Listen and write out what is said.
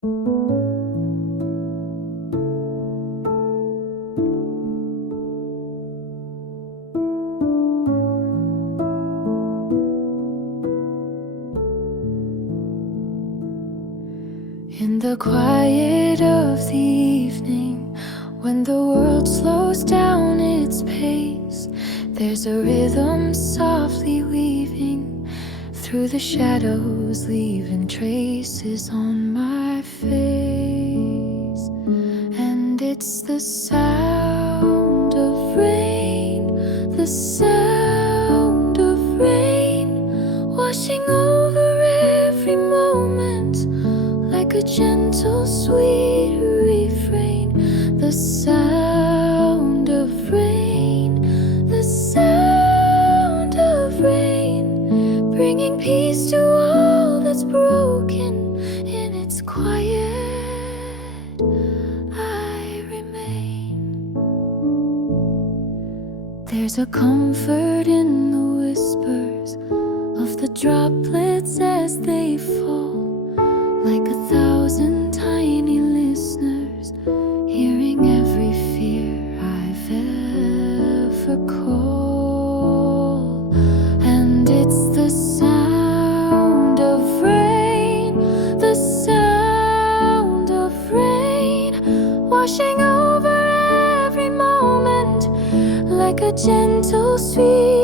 In the quiet of the evening, when the world slows down its pace, there's a rhythm softly weaving through the shadows, leaving traces on my face. And it's the sound of rain, the sound of rain, washing over every moment like a gentle, sweet refrain. The sound of rain, the sound of rain, bringing peace to all that's broken. In its quiet, I remain. There's a comfort in the whispers of the droplets as they fall, like 1,000 tiny listeners, hearing every fear I've ever called. And it's the sound of rain, the sound of rain, washing over every moment like a gentle, sweet